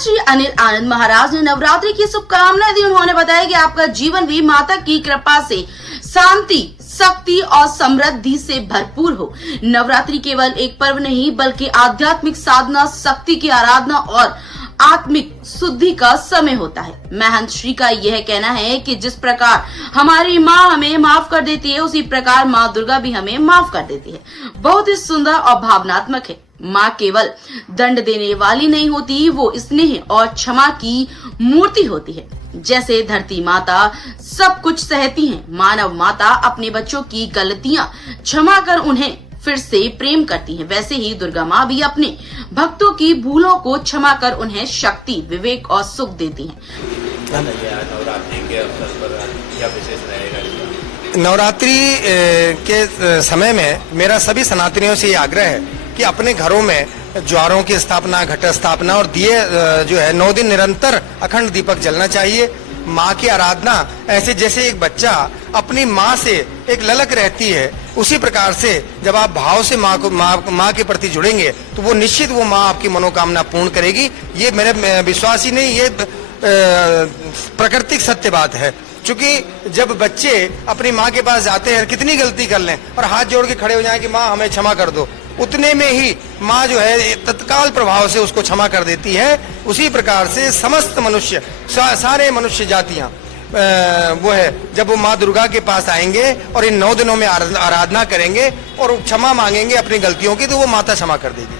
महंत श्री अनिल आनंद महाराज ने नवरात्रि की शुभकामनाएं दी। उन्होंने बताया कि आपका जीवन भी माता की कृपा से शांति, शक्ति और समृद्धि से भरपूर हो। नवरात्रि केवल एक पर्व नहीं बल्कि आध्यात्मिक साधना, शक्ति की आराधना और आत्मिक शुद्धि का समय होता है। महंत श्री का यह कहना है कि जिस प्रकार हमारी माँ हमें माफ कर देती है, उसी प्रकार माँ दुर्गा भी हमें माफ कर देती है। बहुत ही सुंदर और भावनात्मक है। माँ केवल दंड देने वाली नहीं होती, वो स्नेह और क्षमा की मूर्ति होती है। जैसे धरती माता सब कुछ सहती है, मानव माता अपने बच्चों की गलतियां क्षमा कर उन्हें फिर से प्रेम करती है, वैसे ही दुर्गा माँ भी अपने भक्तों की भूलों को क्षमा कर उन्हें शक्ति, विवेक और सुख देती है। नवरात्रि के अवसर पर क्या विशेष रहेगा? नवरात्रि के समय में मेरा सभी सनातनियों से ये आग्रह है कि अपने घरों में ज्वारों की स्थापना, घट स्थापना और दिए जो है 9 दिन निरंतर अखंड दीपक जलना चाहिए। माँ की आराधना ऐसे जैसे एक बच्चा अपनी माँ से एक ललक रहती है, उसी प्रकार से जब आप भाव से माँ के प्रति जुड़ेंगे तो वो निश्चित वो माँ आपकी मनोकामना पूर्ण करेगी। ये मेरे विश्वास ही नहीं, ये प्राकृतिक सत्य बात है। क्योंकि जब बच्चे अपनी माँ के पास जाते हैं, कितनी गलती कर लें और हाथ जोड़ के खड़े हो जाएं कि माँ हमें क्षमा कर दो, उतने में ही माँ जो है तत्काल प्रभाव से उसको क्षमा कर देती है। उसी प्रकार से समस्त मनुष्य, सारे मनुष्य जातियां वो है जब वो माँ दुर्गा के पास आएंगे और इन 9 दिनों में आराधना करेंगे और क्षमा मांगेंगे अपनी गलतियों की, तो वो माता क्षमा कर देगी।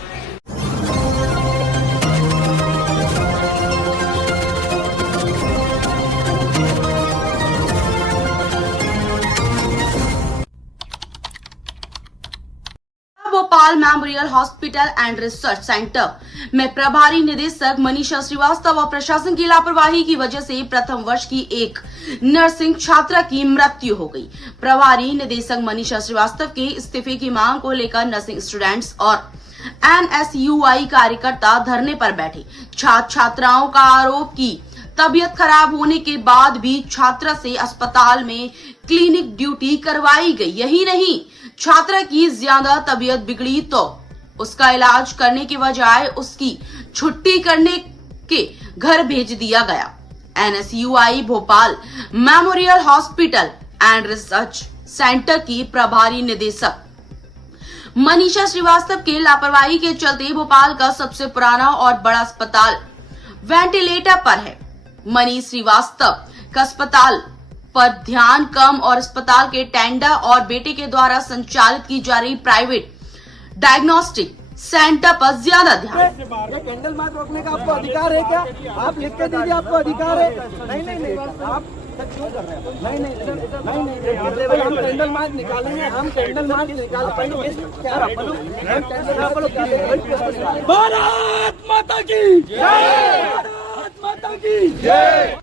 Bhopal memorial hospital and research centre में प्रभारी निदेशक मनीषा श्रीवास्तव और प्रशासन की लापरवाही की वजह से प्रथम वर्ष की एक नर्सिंग छात्रा की मृत्यु हो गई। प्रभारी निदेशक मनीषा श्रीवास्तव के इस्तीफे की मांग को लेकर नर्सिंग स्टूडेंट्स और NSUI कार्यकर्ता धरने पर बैठे। छात्र छात्राओं का आरोप की तबीयत खराब होने के बाद भी छात्रा से अस्पताल में क्लिनिक ड्यूटी करवाई गई। यही नहीं, छात्रा की ज्यादा तबीयत बिगड़ी तो उसका इलाज करने के बजाय उसकी छुट्टी करने के घर भेज दिया गया। NSUI Bhopal memorial hospital and research centre की प्रभारी निदेशक मनीषा श्रीवास्तव के लापरवाही के चलते भोपाल का सबसे पुराना और बड़ा अस्पताल वेंटिलेटर पर है। मनीष श्रीवास्तव का अस्पताल पर ध्यान कम और अस्पताल के टेंडर और बेटे के द्वारा संचालित की जा रही प्राइवेट डायग्नोस्टिक सेंटर पर ज्यादा ध्यान। ये कैंडल मार्च रोकने का आपको अधिकार है क्या? आप लिख के दीजिए, आपको अधिकार है। नहीं, आप क्यों कर रहे हैं? नहीं, हम कैंडल मार्च निकालेंगे, हम कैंडल मार्च निकालेंगे। भारत माता की जय, माता की जय।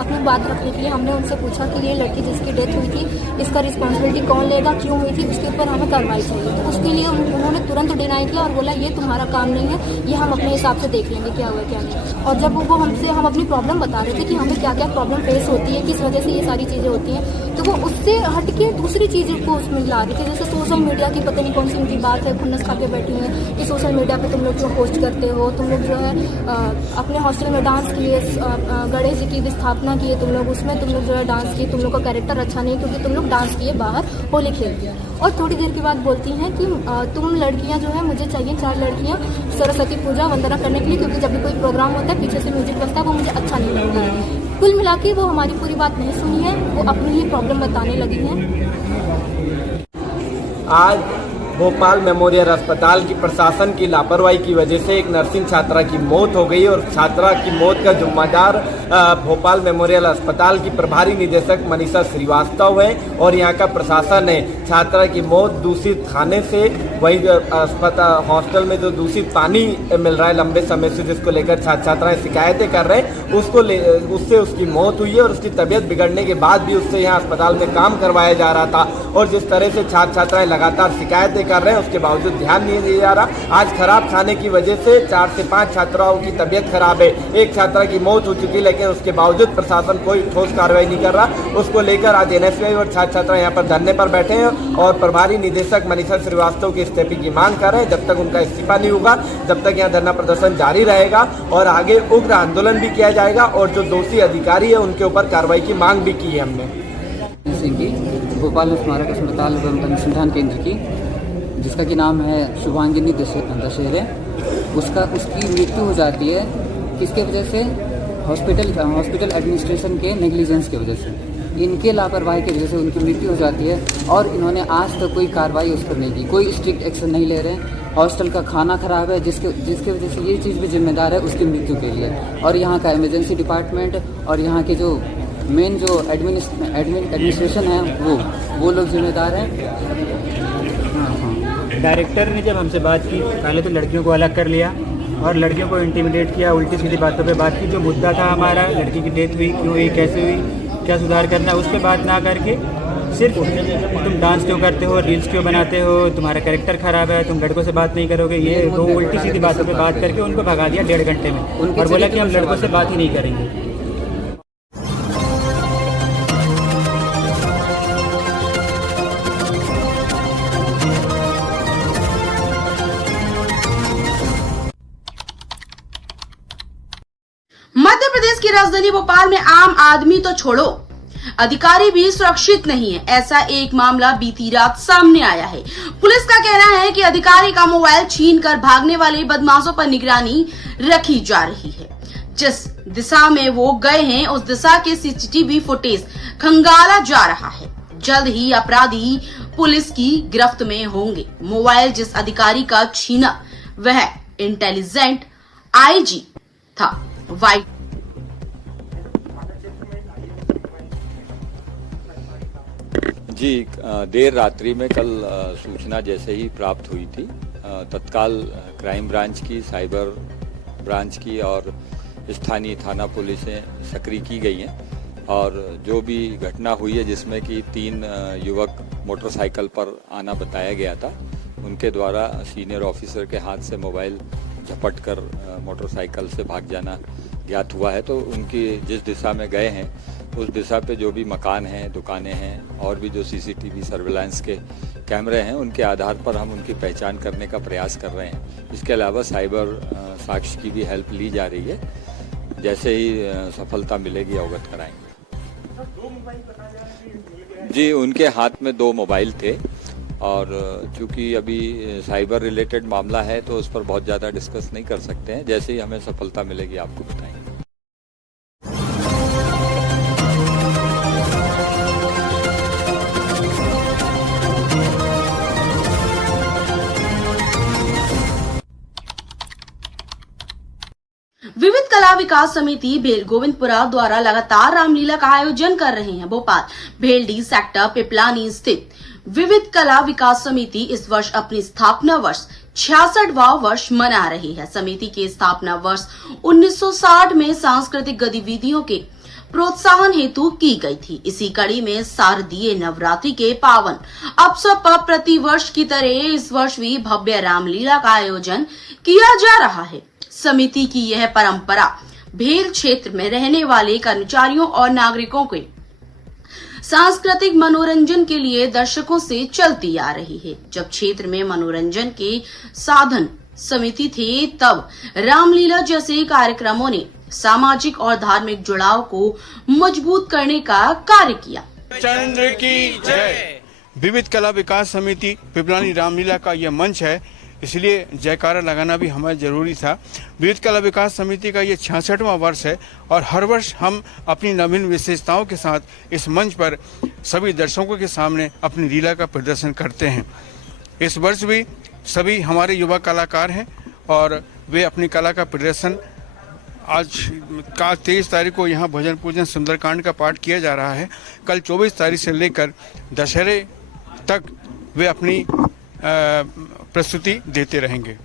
अपनी बात रखने के लिए हमने उनसे पूछा कि ये लड़की जिसकी डेथ हुई थी, इसका रिस्पॉन्सिबिलिटी कौन लेगा, क्यों हुई थी, उसके ऊपर हमें कार्रवाई चाहिए। तो उसके लिए उन्होंने तुरंत डिनाई किया और बोला ये तुम्हारा काम नहीं है, ये हम अपने हिसाब से देख लेंगे क्या हुआ क्या नहीं। और जब वो हमसे हम अपनी प्रॉब्लम बता रहे थे कि हमें क्या क्या प्रॉब्लम फेस होती है, किस वजह से ये सारी चीज़ें होती हैं, तो वो उससे हट के दूसरी चीज़ को उसमें ला रहे थे। जैसे सोशल मीडिया की पता नहीं कौन सी उनकी बात है, खुन्नस खा के बैठी हैं कि सोशल मीडिया पे तुम लोग क्यों पोस्ट करते हो, तुम लोग जो है अपने हॉस्टल में डांस किए, गणेश जी की भी स्थापना किए तुम लोग, उसमें तुम लोग जो है डांस किए, तुम लोग का कैरेक्टर अच्छा नहीं क्योंकि तुम लोग डांस किए बाहर होली खेल दिया। और थोड़ी देर के बाद बोलती हैं कि तुम लड़कियां जो है, मुझे चाहिए 4 लड़कियां सरस्वती पूजा वंदना करने के लिए, क्योंकि जब भी कोई प्रोग्राम होता है पीछे से म्यूजिक बजता है, वो मुझे अच्छा नहीं लगता है। कुल मिला के वो हमारी पूरी बात नहीं सुनी है, वो अपनी ही प्रॉब्लम बताने लगी हैं। आज भोपाल मेमोरियल अस्पताल की प्रशासन की लापरवाही की वजह से एक नर्सिंग छात्रा की मौत हो गई और छात्रा की मौत का जिम्मेदार भोपाल मेमोरियल अस्पताल की प्रभारी निदेशक मनीषा श्रीवास्तव है और यहाँ का प्रशासन है। छात्रा की मौत दूषित खाने से, वही अस्पताल हॉस्टल में जो दूषित पानी मिल रहा है लंबे समय से, जिसको लेकर छात्र छात्राएं शिकायतें कर रहे हैं, उससे उसकी मौत हुई है और उसकी तबीयत बिगड़ने के बाद भी उससे यहाँ अस्पताल में काम करवाया जा रहा था। और जिस तरह से छात्र छात्राएं लगातार शिकायतें कर रहे हैं, उसके बावजूद ध्यान नहीं दिया जा रहा। आज खराब खाने की वजह से 4 से 5 छात्राओं की तबीयत खराब है। एक छात्रा की मौत हो चुकी, लेकिन उसके बावजूद प्रशासन कोई ठोस कार्रवाई नहीं कर रहा। उसको लेकर आज एनएसयूआई और छात्र छात्रा यहाँ पर धरने पर बैठे हैं और प्रभारी निदेशक मनीषा श्रीवास्तव के इस्तीफे की मांग कर रहे हैं। जब तक उनका इस्तीफा नहीं होगा, जब तक यहाँ धरना प्रदर्शन जारी रहेगा और आगे उग्र आंदोलन भी किया जाएगा और जो दोषी अधिकारी है उनके ऊपर कार्रवाई की मांग भी की है हमने। सिंह की भोपाल स्मारक अस्पताल एवं अनुसंधान केंद्र की, जिसका कि नाम है शुभांगिनी दशहरे, उसकी मृत्यु हो जाती है किसके वजह से? हॉस्पिटल एडमिनिस्ट्रेशन के नेग्लिजेंस की वजह से, इनके लापरवाही की वजह से उनकी मृत्यु हो जाती है। और इन्होंने आज तक कोई कार्रवाई उस पर नहीं की, कोई स्ट्रिक्ट एक्शन नहीं ले रहे। हॉस्टल का खाना खराब है, जिसके वजह से ये चीज़ भी जिम्मेदार है उसकी मृत्यु के लिए। और यहाँ का इमरजेंसी डिपार्टमेंट और यहाँ के जो मेन जो एडमिनिस्ट्रेशन है वो लोग जिम्मेदार हैं। डायरेक्टर ने जब हमसे बात की, पहले तो लड़कियों को अलग कर लिया और लड़कियों को इंटिमिडेट किया, उल्टी सीधी बातों पे बात की। जो मुद्दा था हमारा, लड़की की डेथ हुई, क्यों हुई, कैसे हुई, क्या सुधार करना है, उस पर बात ना करके सिर्फ तुम डांस क्यों करते हो, रील्स क्यों बनाते हो, तुम्हारा कैरेक्टर खराब है, तुम लड़कों से बात नहीं करोगे, ये दो उल्टी सीधी बातों पे बात करके उनको भगा दिया 1.5 घंटे में और बोला कि हम लड़कों से बात ही नहीं करेंगे। मध्य प्रदेश की राजधानी भोपाल में आम आदमी तो छोड़ो, अधिकारी भी सुरक्षित नहीं है। ऐसा एक मामला बीती रात सामने आया है। पुलिस का कहना है कि अधिकारी का मोबाइल छीनकर भागने वाले बदमाशों पर निगरानी रखी जा रही है। जिस दिशा में वो गए हैं उस दिशा के सीसीटीवी फुटेज खंगाला जा रहा है। जल्द ही अपराधी पुलिस की गिरफ्त में होंगे। मोबाइल जिस अधिकारी का छीना वह इंटेलिजेंट आईजी था। वाइट जी, देर रात्रि में कल सूचना जैसे ही प्राप्त हुई थी, तत्काल क्राइम ब्रांच की, साइबर ब्रांच की और स्थानीय थाना पुलिसें सक्रिय की गई हैं और जो भी घटना हुई है जिसमें कि 3 युवक मोटरसाइकिल पर आना बताया गया था, उनके द्वारा सीनियर ऑफिसर के हाथ से मोबाइल झपट कर मोटरसाइकिल से भाग जाना ज्ञात हुआ है। तो उनकी जिस दिशा में गए हैं उस दिशा पे जो भी मकान हैं, दुकानें हैं और भी जो सीसीटीवी सर्विलांस के कैमरे हैं, उनके आधार पर हम उनकी पहचान करने का प्रयास कर रहे हैं। इसके अलावा साइबर साक्ष्य की भी हेल्प ली जा रही है। जैसे ही सफलता मिलेगी अवगत कराएंगे। जी, उनके हाथ में 2 मोबाइल थे और चूंकि अभी साइबर रिलेटेड मामला है तो उस पर बहुत ज़्यादा डिस्कस नहीं कर सकते हैं। जैसे ही हमें सफलता मिलेगी आपको बताएंगे। विविध कला विकास समिति भेल गोविंदपुरा द्वारा लगातार रामलीला का आयोजन कर रहे हैं। भोपाल भेलडी सेक्टर पिपलानी स्थित विविध कला विकास समिति इस वर्ष अपनी स्थापना वर्ष 66वां वर्ष मना रही है। समिति की स्थापना वर्ष 1960 में सांस्कृतिक गतिविधियों के प्रोत्साहन हेतु की गई थी। इसी कड़ी में शारदीय नवरात्रि के पावन अवसर पर प्रतिवर्ष की तरह इस वर्ष भी भव्य रामलीला का आयोजन किया जा रहा है। समिति की यह परंपरा भेल क्षेत्र में रहने वाले कर्मचारियों और नागरिकों के सांस्कृतिक मनोरंजन के लिए दर्शकों से चलती आ रही है। जब क्षेत्र में मनोरंजन के साधन समिति थे, तब रामलीला जैसे कार्यक्रमों ने सामाजिक और धार्मिक जुड़ाव को मजबूत करने का कार्य किया। चंद्र की जय। विविध कला विकास समिति पिपलानी रामलीला का यह मंच है, इसलिए जयकारा लगाना भी हमारा जरूरी था। विविध कला विकास समिति का ये 66वां वर्ष है और हर वर्ष हम अपनी नवीन विशेषताओं के साथ इस मंच पर सभी दर्शकों के सामने अपनी लीला का प्रदर्शन करते हैं। इस वर्ष भी सभी हमारे युवा कलाकार हैं और वे अपनी कला का प्रदर्शन आज 23 तारीख को यहाँ भजन पूजन सुंदरकांड का पाठ किया जा रहा है। कल 24 तारीख से लेकर दशहरे तक वे अपनी प्रस्तुति देते रहेंगे।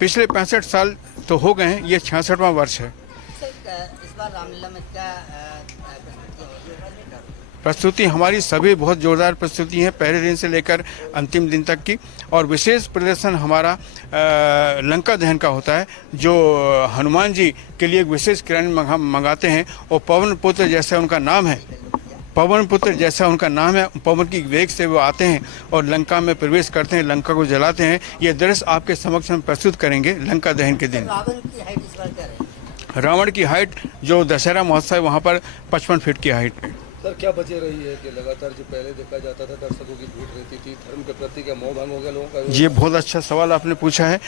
पिछले 65 साल तो हो गए हैं, ये 66वां वर्ष है। इस बार रामलीला में क्या प्रस्तुति हमारी सभी बहुत जोरदार प्रस्तुति हैं, पहले दिन से लेकर अंतिम दिन तक की। और विशेष प्रदर्शन हमारा लंका दहन का होता है, जो हनुमान जी के लिए एक विशेष किरण हम मंगाते हैं। और पवन पुत्र जैसा उनका नाम है, पवन पुत्र जैसा उनका नाम है, पवन की वेग से वो आते हैं और लंका में प्रवेश करते हैं, लंका को जलाते हैं। ये दृश्य आपके समक्ष हम प्रस्तुत करेंगे लंका दहन के दिन। रावण की हाइट जो दशहरा महोत्सव है वहाँ पर 55 फीट की हाइट है। सर क्या वजह रही है कि लगातार जो पहले देखा जाता था दर्शकों की भीड़ रहती थी, धर्म के प्रति क्या मोह भंग हो गया लोगों का? ये बहुत अच्छा सवाल आपने पूछा है।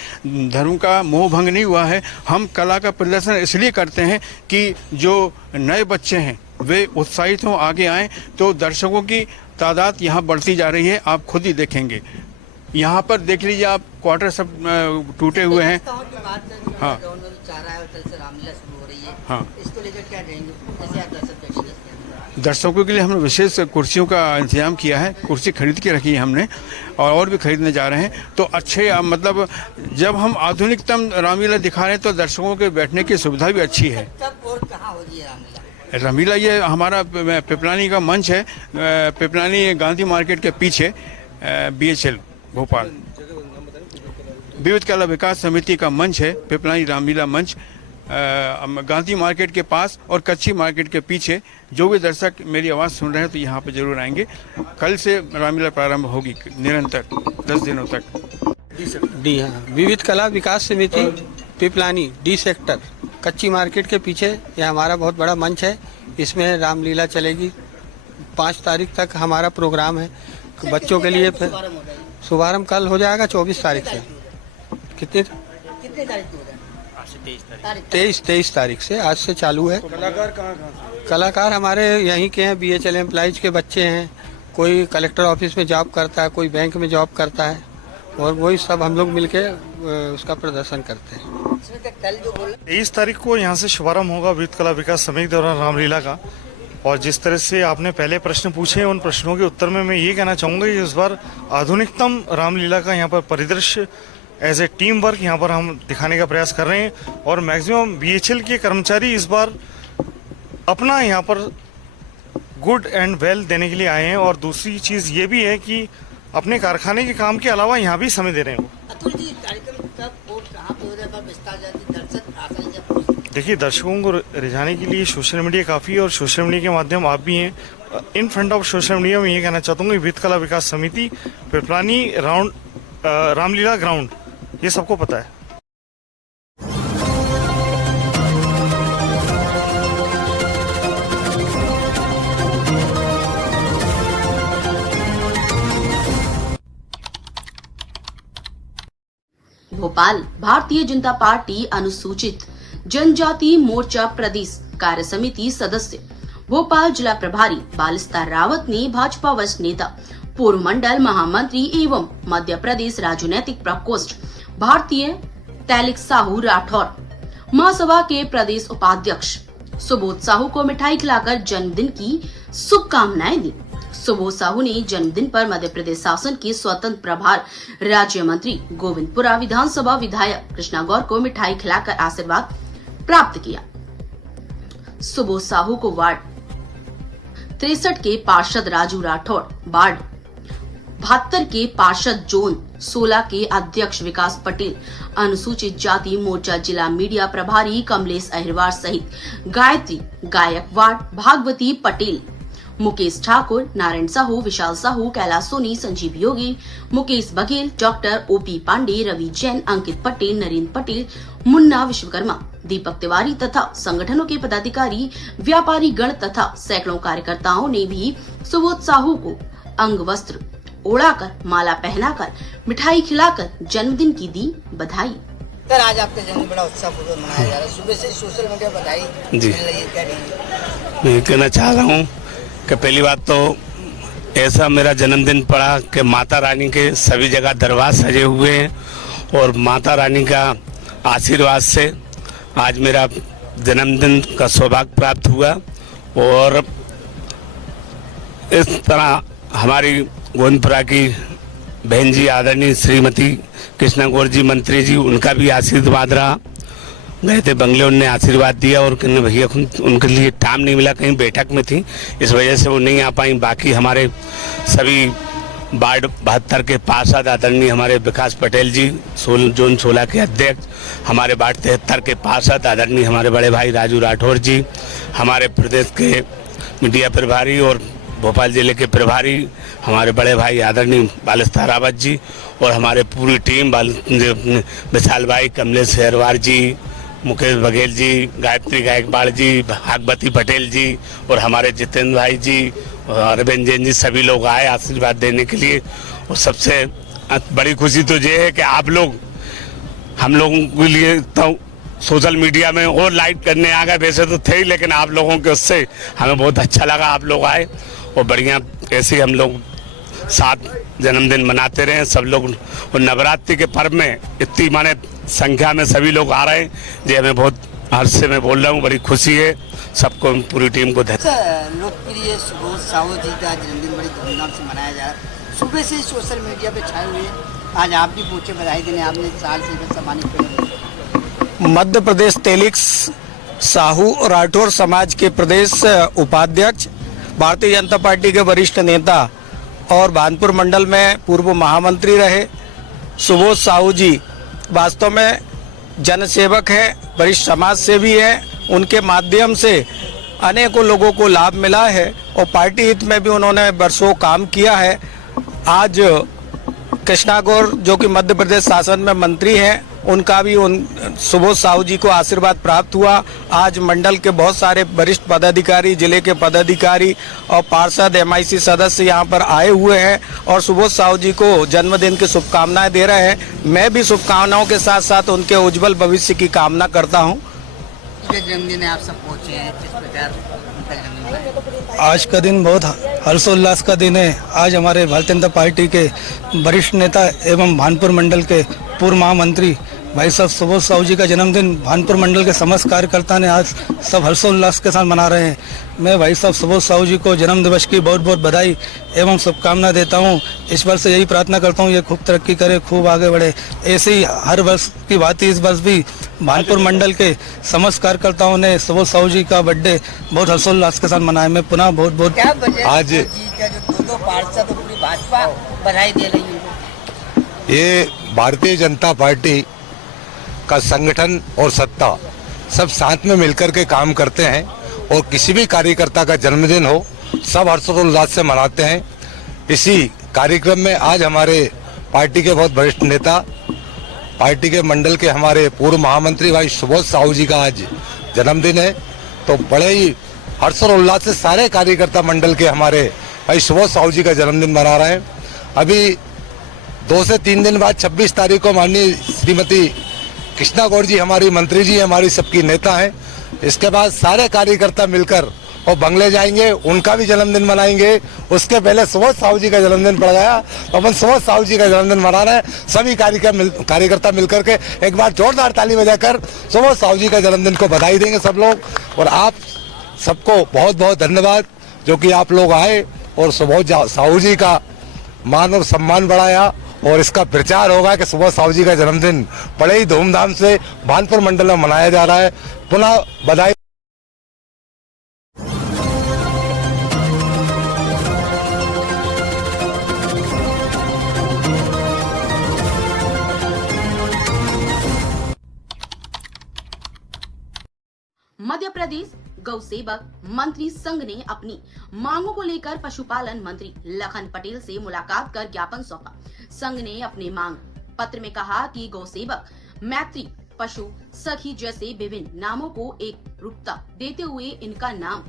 धर्म का मोह भंग नहीं हुआ है। हम कला का प्रदर्शन इसलिए करते हैं कि जो नए बच्चे हैं वे उत्साहित हों, आगे आएँ, तो दर्शकों की तादाद यहाँ बढ़ती जा रही है। आप खुद ही देखेंगे, यहाँ पर देख लीजिए आप, क्वार्टर सब टूटे हुए हैं। हाँ हाँ, इसको लेकर क्या कहेंगे? जैसे आप दर्शक देखेंगे, दर्शकों के लिए हमने विशेष कुर्सियों का इंतजाम किया है, कुर्सी खरीद के रखी है हमने और भी खरीदने जा रहे हैं। तो अच्छे मतलब जब हम आधुनिकतम रामलीला दिखा रहे हैं तो दर्शकों के बैठने की सुविधा भी अच्छी है। कब और कहाँ होगी रामलीला? रामलीला ये हमारा पिपलानी का मंच है, पिपलानी गांधी मार्केट के पीछे BHL भोपाल विविध कला विकास समिति का मंच है, पिपलानी रामलीला मंच गांधी मार्केट के पास और कच्ची मार्केट के पीछे। जो भी दर्शक मेरी आवाज़ सुन रहे हैं तो यहाँ पर जरूर आएंगे। कल से रामलीला प्रारंभ होगी निरंतर 10 दिनों तक। डी हाँ, विविध कला विकास समिति पिपलानी D सेक्टर कच्ची मार्केट के पीछे यह हमारा बहुत बड़ा मंच है। इसमें रामलीला चलेगी। 5 तारीख तक हमारा प्रोग्राम है बच्चों के लिए। शुभारंभ कल हो जाएगा 24 तारीख से। कितने तारीख को? 23 तारीख से, आज से चालू है। कलाकार कहाँ? कलाकार हमारे यहीं के हैं, BHL एम्प्लॉइज के बच्चे हैं। कोई कलेक्टर ऑफिस में जॉब करता है, कोई बैंक में जॉब करता है, और वही सब हम लोग मिलके उसका प्रदर्शन करते हैं। 23 तारीख को यहाँ से शुभारंभ होगा विविध कला विकास समिति द्वारा रामलीला का। और जिस तरह से आपने पहले प्रश्न पूछे, उन प्रश्नों के उत्तर में मैं ये कहना चाहूँगा कि इस बार आधुनिकतम रामलीला का यहाँ पर परिदृश्य एज ए टीम वर्क यहाँ पर हम दिखाने का प्रयास कर रहे हैं। और मैक्सिमम BHL के कर्मचारी इस बार अपना यहाँ पर गुड एंड वेल देने के लिए आए हैं। और दूसरी चीज़ ये भी है कि अपने कारखाने के काम के अलावा यहाँ भी समय दे रहे हैं वो। अतुल जी, कार्यक्रम कब और कहाँ पे हो रहा है? विस्तार जाती दर्शक आसानी से पहुंच। देखिए, दर्शकों को रिझाने के लिए सोशल मीडिया काफ़ी है और सोशल मीडिया के माध्यम आप भी हैं। In front of social media में ये कहना चाहता हूँ कि विविध कला विकास समिति पिपलानी रामलीला ग्राउंड, ये सबको पता है। भोपाल भारतीय जनता पार्टी अनुसूचित जनजाति मोर्चा प्रदेश कार्य समिति सदस्य भोपाल जिला प्रभारी बालिस्तार रावत ने भाजपा वरिष्ठ नेता पूर्व मंडल महामंत्री एवं मध्य प्रदेश राजनीतिक प्रकोष्ठ भारतीय तैलिक साहू राठौर महासभा के प्रदेश उपाध्यक्ष सुबोध साहू को मिठाई खिलाकर जन्मदिन की शुभकामनाएं दी। सुबोध साहू ने जन्मदिन पर मध्य प्रदेश शासन के स्वतंत्र प्रभार राज्य मंत्री गोविंदपुरा विधानसभा विधायक कृष्णा गौर को मिठाई खिलाकर आशीर्वाद प्राप्त किया। सुबोध साहू को वार्ड 63 के पार्षद राजू राठौर, वार्ड 72 के पार्षद जोन 16 के अध्यक्ष विकास पटेल, अनुसूचित जाति मोर्चा जिला मीडिया प्रभारी कमलेश अहिरवार सहित गायत्री गायकवाड़, भागवती पटेल, मुकेश ठाकुर, नारायण साहू, विशाल साहू, कैलाश सोनी, संजीव योगी, मुकेश बघेल, डॉक्टर OP पांडे, रवि जैन, अंकित पटेल, नरेंद्र पटेल, मुन्ना विश्वकर्मा, दीपक तिवारी तथा संगठनों के पदाधिकारी, व्यापारी गण तथा सैकड़ों कार्यकर्ताओं ने भी सुबोध साहू को अंग वस्त्र ओढ़ाकर, माला पहनाकर, मिठाई खिलाकर जन्मदिन की दी बधाई। सर, आज आपका जन्मदिन बड़ा उत्साहपूर्वक मनाया जा रहा है। सुबह से सोशल मीडिया बधाई जी मैं कहना चाह रहा हूँ कि पहली बात तो ऐसा मेरा जन्मदिन पड़ा कि माता रानी के सभी जगह दरबार सजे हुए हैं और माता रानी का आशीर्वाद से आज मेरा जन्मदिन का सौभाग्य प्राप्त हुआ। और इस तरह हमारी गोविंदपुरा की बहन जी आदरणीय श्रीमती कृष्णा गौर जी मंत्री जी, उनका भी आशीर्वाद रहा। गए थे बंगले, उनने आशीर्वाद दिया और कहने भैया उनके लिए टाइम नहीं मिला, कहीं बैठक में थी, इस वजह से वो नहीं आ पाई। बाकी हमारे सभी वार्ड 72 के पार्षद आदरणीय हमारे विकास पटेल जी, जोन 16 के अध्यक्ष, हमारे वार्ड 73 के पार्षद आदरणीय हमारे बड़े भाई राजू राठौर जी, हमारे प्रदेश के मीडिया प्रभारी और भोपाल जिले के प्रभारी हमारे बड़े भाई आदरणीय बालस्ता रावत जी और हमारे पूरी टीम विशाल भाई, कमलेश शेरवार जी, मुकेश बघेल जी, गायत्री गायकवाड़ जी, भागवती पटेल जी और हमारे जितेंद्र भाई जी, अरविंद जैन जी, सभी लोग आए आशीर्वाद देने के लिए। और सबसे बड़ी खुशी तो ये है कि आप लोग हम लोगों के लिए तो सोशल मीडिया में और लाइक करने आ गए, वैसे तो थे ही, लेकिन आप लोगों के उससे हमें बहुत अच्छा लगा, आप लोग आए और बढ़िया ऐसे हम लोग साथ जन्मदिन मनाते रहे सब लोग। और नवरात्रि के पर्व में इतनी माने संख्या में सभी लोग आ रहे हैं, ये हमें बहुत हर्ष से मैं बोल रहा हूँ, बड़ी खुशी है, सबको पूरी टीम को लोकप्रिय सुबोध साहू जी का जन्मदिन बड़ी धूमधाम से मनाया जा रहा है। सुबह से सोशल मीडिया पे छाए हुए हैं, आज आप भी पूछे बधाई देने आपने साल से सम्मानित किया। मध्य प्रदेश तेलिक्स साहू राठौर समाज के प्रदेश उपाध्यक्ष, भारतीय जनता पार्टी के वरिष्ठ नेता और भानपुर मंडल में पूर्व महामंत्री रहे सुबोध साहू जी वास्तव में जनसेवक है, वरिष्ठ समाज सेवी है। उनके माध्यम से अनेकों लोगों को लाभ मिला है और पार्टी हित में भी उन्होंने वर्षों काम किया है। आज कृष्णा गौर जो कि मध्य प्रदेश शासन में मंत्री हैं, उनका भी सुबोध साहू जी को आशीर्वाद प्राप्त हुआ। आज मंडल के बहुत सारे वरिष्ठ पदाधिकारी, जिले के पदाधिकारी और पार्षद, MIC सदस्य यहाँ पर आए हुए हैं और सुबोध साहू जी को जन्मदिन की शुभकामनाएं दे रहे हैं। मैं भी शुभकामनाओं के साथ साथ उनके उज्जवल भविष्य की कामना करता हूँ। जन्मदिन है, आप सब पहुँचे हैं, किस प्रकार उनका जन्मदिन? आज का दिन बहुत हर्षोल्लास का दिन है। आज हमारे भारतीय जनता पार्टी के वरिष्ठ नेता एवं भानपुर मंडल के पूर्व महामंत्री भाई साहब सुबोध साहू जी का जन्मदिन भानपुर मंडल के समस्त कार्यकर्ता ने आज सब हर्षोल्लास के साथ मना रहे हैं। मैं भाई साहब सुबोध साहू जी को जन्म दिवस की बहुत बहुत बधाई एवं शुभकामना देता हूं। ईश्वर से यही प्रार्थना करता हूं ये खूब तरक्की करे, खूब आगे बढ़े। ऐसे ही हर वर्ष की बात ही इस वर्ष भी भानपुर मंडल के समस्त कार्यकर्ताओं ने सुबोध साहू जी का बर्थडे बहुत हर्षोल्लास के साथ मनाया। मैं पुनः बहुत बहुत आज दो पार्षद पूरी भाजपा बधाई दे रही है। ये भारतीय जनता पार्टी का संगठन और सत्ता सब साथ में मिलकर के काम करते हैं और किसी भी कार्यकर्ता का जन्मदिन हो सब हर्षोल्लास से मनाते हैं। इसी कार्यक्रम में आज हमारे पार्टी के बहुत वरिष्ठ नेता, पार्टी के मंडल के हमारे पूर्व महामंत्री भाई सुबोध साहू जी का आज जन्मदिन है, तो बड़े ही हर्षोल्लास से सारे कार्यकर्ता मंडल के हमारे भाई सुबोध साहू जी का जन्मदिन मना रहे हैं। अभी 2 से 3 दिन बाद 26 तारीख को माननीय श्रीमती कृष्णा गौर जी हमारी मंत्री जी हमारी सबकी नेता हैं। इसके बाद सारे कार्यकर्ता मिलकर और बंगले जाएंगे, उनका भी जन्मदिन मनाएंगे। उसके पहले सुबोध साहू जी का जन्मदिन पड़ गया तो अपन सुबोध साहू जी का जन्मदिन मना रहे हैं। सभी कार्यकर्ता मिलकर के एक बार जोरदार ताली बजाकर सुबोध साहू जी का जन्मदिन को बधाई देंगे सब लोग। और आप सबको बहुत बहुत धन्यवाद जो कि आप लोग आए और सुबोध साहू जी का मान और सम्मान बढ़ाया और इसका प्रचार होगा कि सुबोध साहू जी का जन्मदिन बड़े ही धूमधाम से भानपुर मंडल में मनाया जा रहा है। पुनः बधाई। मध्य प्रदेश गौ सेवक मंत्री संघ ने अपनी मांगों को लेकर पशुपालन मंत्री लखन पटेल से मुलाकात कर ज्ञापन सौंपा। संघ ने अपने मांग पत्र में कहा कि गौ सेवक, मैत्री, पशु सखी जैसे विभिन्न नामों को एक रूपता देते हुए इनका नाम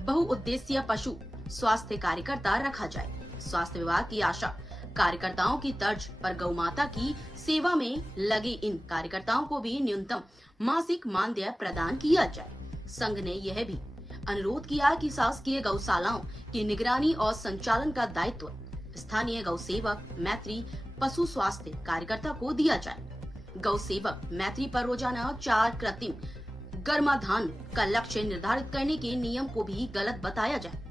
बहुउद्देशीय पशु स्वास्थ्य कार्यकर्ता रखा जाए। स्वास्थ्य विभाग की आशा कार्यकर्ताओं की तर्ज पर गौ माता की सेवा में लगे इन कार्यकर्ताओं को भी न्यूनतम मासिक मानदेय प्रदान किया जाए। संघ ने यह भी अनुरोध किया कि शासकीय गौशालाओं की निगरानी और संचालन का दायित्व स्थानीय गौ सेवक, मैत्री, पशु स्वास्थ्य कार्यकर्ता को दिया जाए। गौ सेवक मैत्री पर रोजाना 4 कृत्रिम गर्भाधान का लक्ष्य निर्धारित करने के नियम को भी गलत बताया जाए।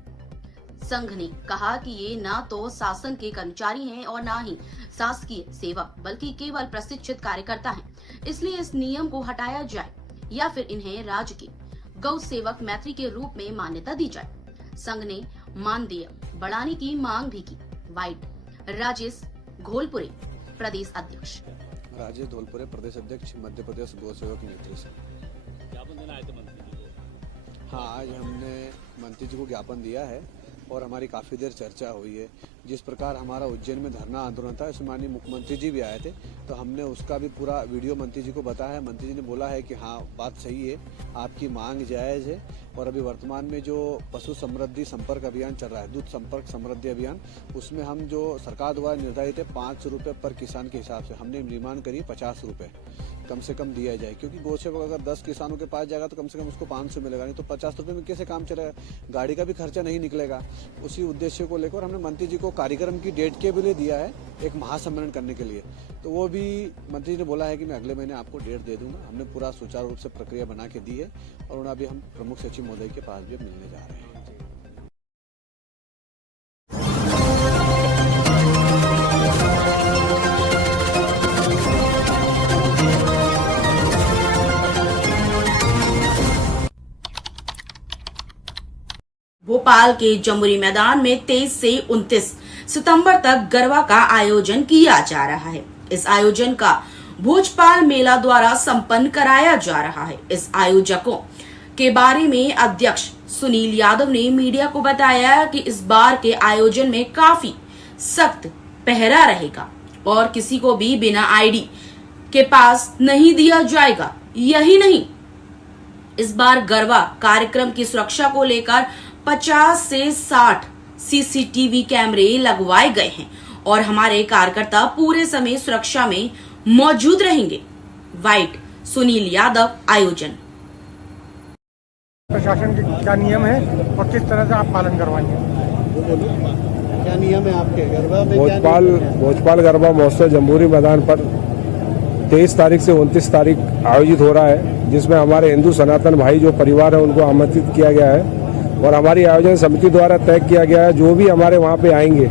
संघ ने कहा कि ये न तो शासन के कर्मचारी हैं और न ही शासकीय सेवक, बल्कि केवल प्रशिक्षित कार्यकर्ता हैं। इसलिए इस नियम को हटाया जाए। या फिर इन्हें राज्य के गौ सेवक मैत्री के रूप में मान्यता दी जाए। संघ ने मानदेय बढ़ाने की मांग भी की। वाइट राजेश घोलपुरे प्रदेश अध्यक्ष। राजेश धोलपुरे प्रदेश अध्यक्ष मध्य प्रदेश गौ सेवक मैत्री संघ। ज्ञापन देना आए थे मंत्री जी को? हाँ, आज हमने मंत्री जी को ज्ञापन दिया है और हमारी काफ़ी देर चर्चा हुई है। जिस प्रकार हमारा उज्जैन में धरना आंदोलन था, इसमें माननीय मुख्यमंत्री जी भी आए थे, तो हमने उसका भी पूरा वीडियो मंत्री जी को बताया है। मंत्री जी ने बोला है कि हाँ, बात सही है, आपकी मांग जायज़ है। और अभी वर्तमान में जो पशु समृद्धि संपर्क अभियान चल रहा है, दूध संपर्क समृद्धि अभियान, उसमें हम जो सरकार द्वारा निर्धारित है 5 रुपये पर किसान के हिसाब से हमने डिमांड करी 50 रुपये कम से कम दिया जाए। क्योंकि गौ सेवक अगर 10 किसानों के पास जाएगा तो कम से कम उसको 500 मिलेगा, नहीं तो 50 रुपये में कैसे काम चलेगा, गाड़ी का भी खर्चा नहीं निकलेगा। उसी उद्देश्य को लेकर हमने मंत्री जी को कार्यक्रम की डेट के भी लिए दिया है एक महासम्मेलन करने के लिए। तो वो भी मंत्री जी ने बोला है कि मैं अगले महीने आपको डेट दे दूंगा। हमने पूरा सुचारू रूप से प्रक्रिया बना के दी है और उन्हें अभी हम प्रमुख सचिव महोदय के पास भी मिलने जा रहे हैं। भोपाल के जमुरी मैदान में 23 से 29 सितंबर तक गरबा का आयोजन किया जा रहा है। इस आयोजन का भोजपाल मेला द्वारा संपन्न कराया जा रहा है। इस आयोजकों के बारे में अध्यक्ष सुनील यादव ने मीडिया को बताया कि इस बार के आयोजन में काफी सख्त पहरा रहेगा और किसी को भी बिना आईडी के पास नहीं दिया जाएगा। यही नहीं, इस बार गरबा कार्यक्रम की सुरक्षा को लेकर 50 से 60 सीसीटीवी कैमरे लगवाए गए हैं और हमारे कार्यकर्ता पूरे समय सुरक्षा में मौजूद रहेंगे। वाइट सुनील यादव आयोजन। प्रशासन का नियम है और किस तरह से आप पालन करवाएंगे? क्या नियम है आपके गरबा में? भोजपाल गरबा महोत्सव जम्बूरी मैदान पर 23 तारीख से 29 तारीख आयोजित हो रहा है, जिसमें हमारे हिंदू सनातन भाई जो परिवार है उनको आमंत्रित किया गया है और हमारी आयोजन समिति द्वारा तय किया गया है जो भी हमारे वहाँ पे आएंगे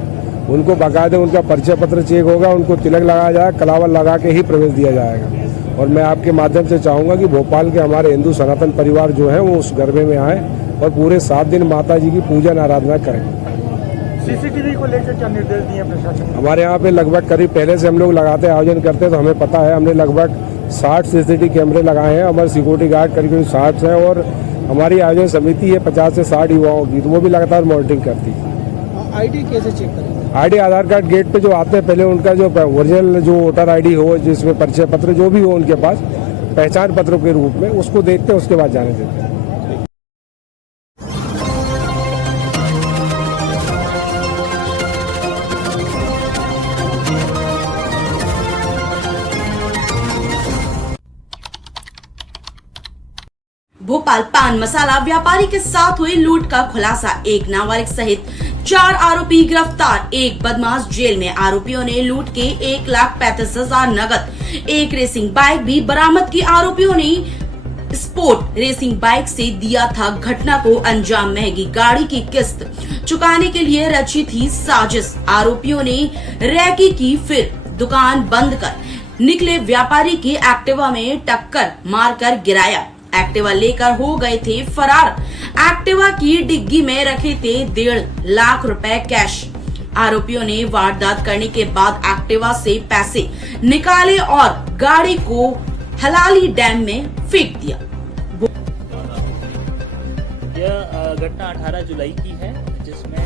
उनको बाकायदे उनका परिचय पत्र चेक होगा, उनको तिलक लगाया जाएगा, कलावल लगा के ही प्रवेश दिया जाएगा। और मैं आपके माध्यम से चाहूंगा कि भोपाल के हमारे हिंदू सनातन परिवार जो है वो उस गरबे में आए और पूरे 7 दिन माता जी की पूजन आराधना करें। सीसीटीवी को लेकर क्या निर्देश दिए प्रशासन? हमारे यहाँ पे लगभग करीब पहले से हम लोग लगाते आयोजन करते हैं तो हमें पता है, हमने लगभग 60 सीसीटीवी कैमरे लगाए हैं। हमारे सिक्योरिटी गार्ड करीब 60 है और हमारी आयोजन समिति है 50 से 60 युवाओं की, तो वो भी लगातार मॉनिटरिंग करती है। आईडी कैसे चेक करेंगे? आईडी आधार कार्ड गेट पे जो आते हैं पहले उनका जो ओरिजिनल जो वोटर आईडी हो, जिसमें परिचय पत्र जो भी हो उनके पास पहचान पत्रों के रूप में, उसको देखते हैं, उसके बाद जाने देते हैं। भोपाल पान मसाला व्यापारी के साथ हुए लूट का खुलासा। एक नाबालिग सहित 4 आरोपी गिरफ्तार। एक बदमाश जेल में। आरोपियों ने लूट के 1,35,000 नगद, एक रेसिंग बाइक भी बरामद की। आरोपियों ने स्पोर्ट रेसिंग बाइक से दिया था घटना को अंजाम। महंगी गाड़ी की किस्त चुकाने के लिए रची थी साजिश। आरोपियों ने रैकी की, फिर दुकान बंद कर निकले व्यापारी की एक्टिवा में टक्कर मारकर गिराया। एक्टिवा लेकर हो गए थे फरार। एक्टिवा की डिग्गी में रखे थे 1.5 लाख रुपए कैश। आरोपियों ने वारदात करने के बाद एक्टिवा से पैसे निकाले और गाड़ी को हलाली डैम में फेंक दिया। यह घटना 18 जुलाई की है, जिसमें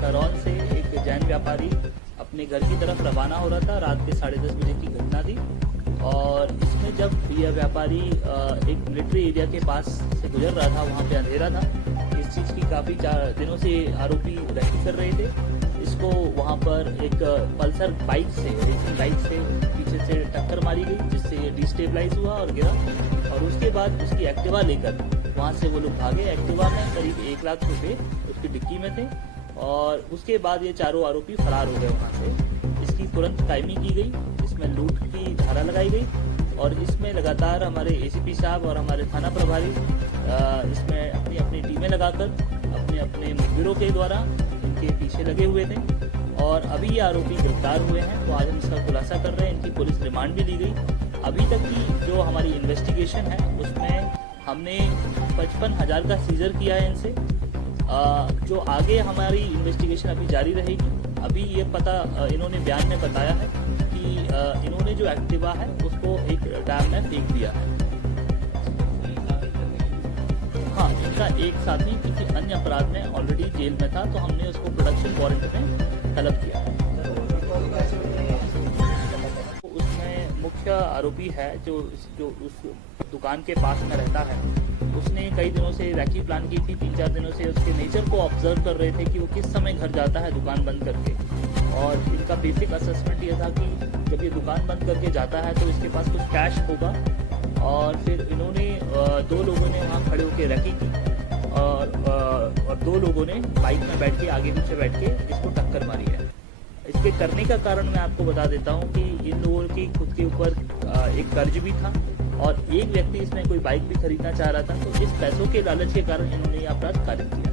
करौन से एक जैन व्यापारी अपने घर की तरफ रवाना हो रहा था। रात के 10:30 बजे की घटना थी और इसमें जब यह व्यापारी एक मिलिट्री एरिया के पास से गुजर रहा था, वहाँ पे अंधेरा था। इस चीज़ की काफ़ी 4 दिनों से आरोपी रैकी कर रहे थे। इसको वहाँ पर एक पल्सर बाइक से, रेसिंग बाइक से पीछे से टक्कर मारी गई, जिससे ये डिस्टेबलाइज हुआ और गिरा। और उसके बाद उसकी एक्टिवा लेकर वहाँ से वो लोग भागे। एक्टिवा में करीब 1 लाख रुपये उसकी डिक्की में थे और उसके बाद ये चारों आरोपी फरार हो गए वहाँ से। इसकी तुरंत टाइमिंग की गई, इसमें लूट की धारा लगाई गई और इसमें लगातार हमारे एसीपी साहब और हमारे थाना प्रभारी इसमें अपनी अपनी टीमें लगाकर अपने अपने मुखबिरों के द्वारा इनके पीछे लगे हुए थे और अभी ये आरोपी गिरफ्तार हुए हैं। तो आज हम इसका खुलासा कर रहे हैं। इनकी पुलिस रिमांड भी ली गई अभी तक की जो हमारी इन्वेस्टिगेशन है उसमें हमने 55,000 का सीजर किया है इनसे। जो आगे हमारी इन्वेस्टिगेशन अभी जारी रहेगी। अभी ये पता इन्होंने बयान में बताया है कि इन्होंने जो एक्टिवा है उसको एक डैम में फेंक दिया है। हाँ, इनका एक साथी किसी अन्य अपराध में ऑलरेडी जेल में था, तो हमने उसको प्रोडक्शन वारंट में तलब किया है। उसमें मुख्य आरोपी है जो उस दुकान के पास में रहता है। उसने कई दिनों से रैकी प्लान की थी, 3-4 दिनों से उसके नेचर को ऑब्जर्व कर रहे थे कि वो किस समय घर जाता है दुकान बंद करके। और इनका बेसिक असेसमेंट ये था कि जब ये दुकान बंद करके जाता है तो इसके पास कुछ कैश होगा। और फिर इन्होंने 2 लोगों ने वहाँ खड़े होकर रैकी की और 2 लोगों ने बाइक में बैठ के आगे पीछे बैठ के इसको टक्कर मारी है। इसके करने का कारण मैं आपको बता देता हूँ कि इन लोगों की खुद के ऊपर एक कर्ज भी था और एक व्यक्ति इसमें कोई बाइक भी खरीदना चाह रहा था, तो इस पैसों के लालच के कारण इन्होंने ये अपराध कारित किया।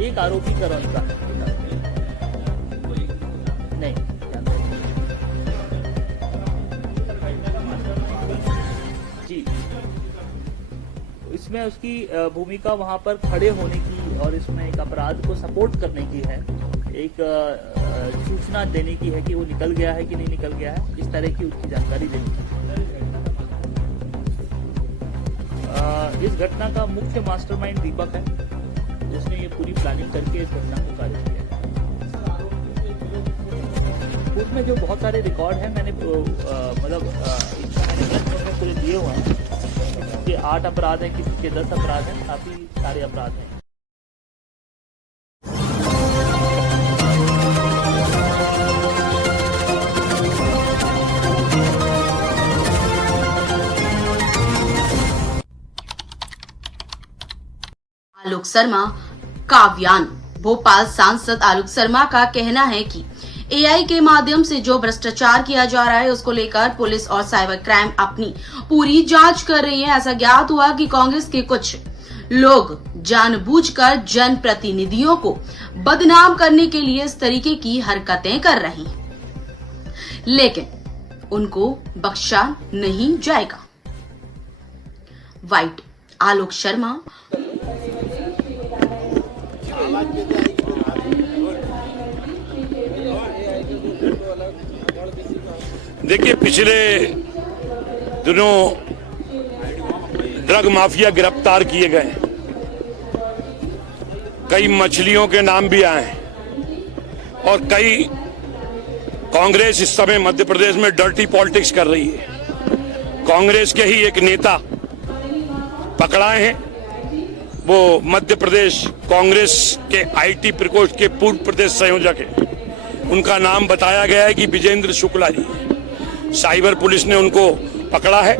एक आरोपी करण का नहीं, जी, इसमें उसकी भूमिका वहां पर खड़े होने की और इसमें एक अपराध को सपोर्ट करने की है, एक सूचना देने की है कि वो निकल गया है कि नहीं निकल गया है, इस तरह की उसकी जानकारी देनी की। इस घटना का मुख्य मास्टरमाइंड दीपक है, उसने ये पूरी प्लानिंग करके इस घटना को कारित किया। उसमें जो बहुत सारे रिकॉर्ड हैं, मैंने मतलब मैंने पूरे दिए हुए हैं कि 8 अपराध हैं, किसी के 10 अपराध हैं, काफी सारे अपराध हैं। आलोक शर्मा काव्यान। भोपाल सांसद आलोक शर्मा का कहना है कि एआई के माध्यम से जो भ्रष्टाचार किया जा रहा है उसको लेकर पुलिस और साइबर क्राइम अपनी पूरी जांच कर रही है। ऐसा ज्ञात हुआ कि कांग्रेस के कुछ लोग जानबूझकर जनप्रतिनिधियों को बदनाम करने के लिए इस तरीके की हरकतें कर रहे हैं, लेकिन उनको बख्शा नहीं जाएगा। वाइट आलोक शर्मा। देखिए, पिछले दिनों ड्रग माफिया गिरफ्तार किए गए, कई मछलियों के नाम भी आए और कई कांग्रेस इस समय मध्य प्रदेश में डर्टी पॉलिटिक्स कर रही है। कांग्रेस के ही एक नेता पकड़ाए हैं, वो मध्य प्रदेश कांग्रेस के आईटी प्रकोष्ठ के पूर्व प्रदेश संयोजक हैं। उनका नाम बताया गया है कि विजेंद्र शुक्ला जी। साइबर पुलिस ने उनको पकड़ा है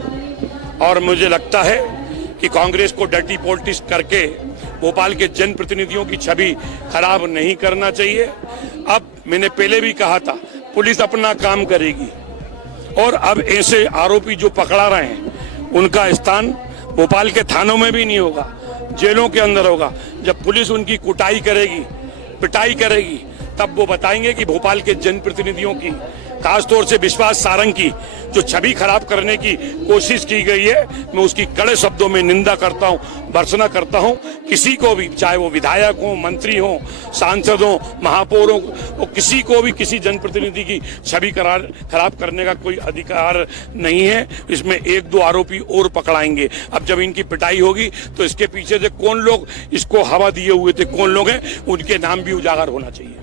और मुझे लगता है कि कांग्रेस को डर्टी पॉलिटिक्स करके भोपाल के जनप्रतिनिधियों की छवि खराब नहीं करना चाहिए। अब मैंने पहले भी कहा था, पुलिस अपना काम करेगी और अब ऐसे आरोपी जो पकड़ा रहे हैं उनका स्थान भोपाल के थानों में भी नहीं होगा, जेलों के अंदर होगा। जब पुलिस उनकी कुटाई करेगी, पिटाई करेगी, तब वो बताएंगे कि भोपाल के जनप्रतिनिधियों की, खासतौर से विश्वास सारंग की जो छवि खराब करने की कोशिश की गई है, मैं उसकी कड़े शब्दों में निंदा करता हूं, भर्त्सना करता हूं। किसी को भी, चाहे वो विधायक हो, मंत्री हो, सांसद हो, महापौर हो, किसी को भी किसी जनप्रतिनिधि की छवि खराब करने का कोई अधिकार नहीं है। इसमें 1-2 आरोपी और पकड़ाएंगे। अब जब इनकी पिटाई होगी तो इसके पीछे से कौन लोग इसको हवा दिए हुए थे, कौन लोग हैं, उनके नाम भी उजागर होना चाहिए।